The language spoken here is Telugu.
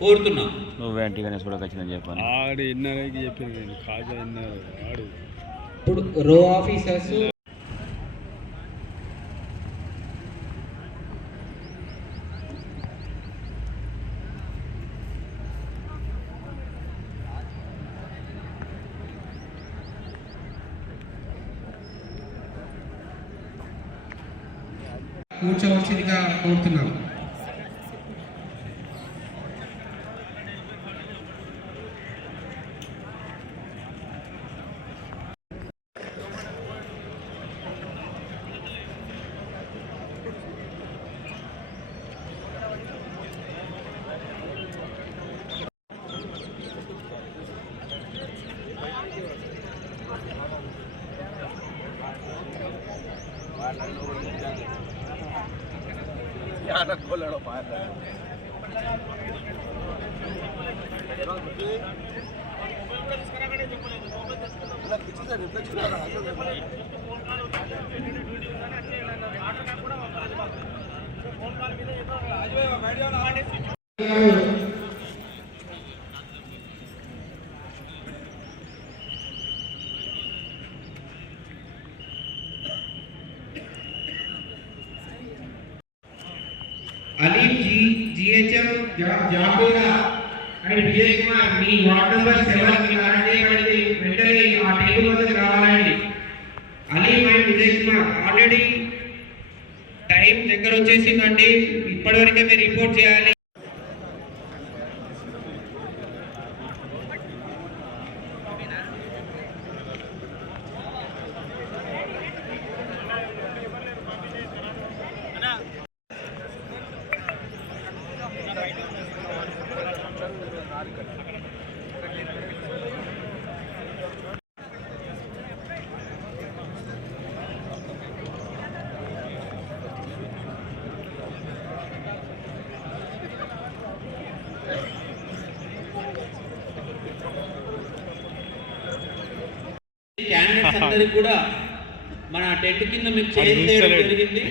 కోరుతున్నాం. నువ్వేంటి గణేష్ కూడా ఖచ్చితంగా చెప్పాను. ఆడు ఇన్నరకి చెప్పింది నేను కాజా ఇన్నారు ఆడు. ఇప్పుడు రో ఆఫీసర్స్ కూర్చోవలసిందిగా కోరుతున్నాం. అలీం GHM జాబేరా అండ్ విజయ్ కుమార్ మీ వార్డ్ నంబర్ 7 కి రాజేయబడింది. వెంటనే ఆ టేబుల్ వద్దకు రావాలండి. Aleem and Vijay Kumar already time దగ్గర వచ్చేసిందండి. ఇప్పటివరకే మీరు రిపోర్ట్ చేయాలి. క్యాండిడేట్స్ అందరికి కూడా మన టెంట్ కింద మీకు చేంజ్ చేయడం జరిగింది.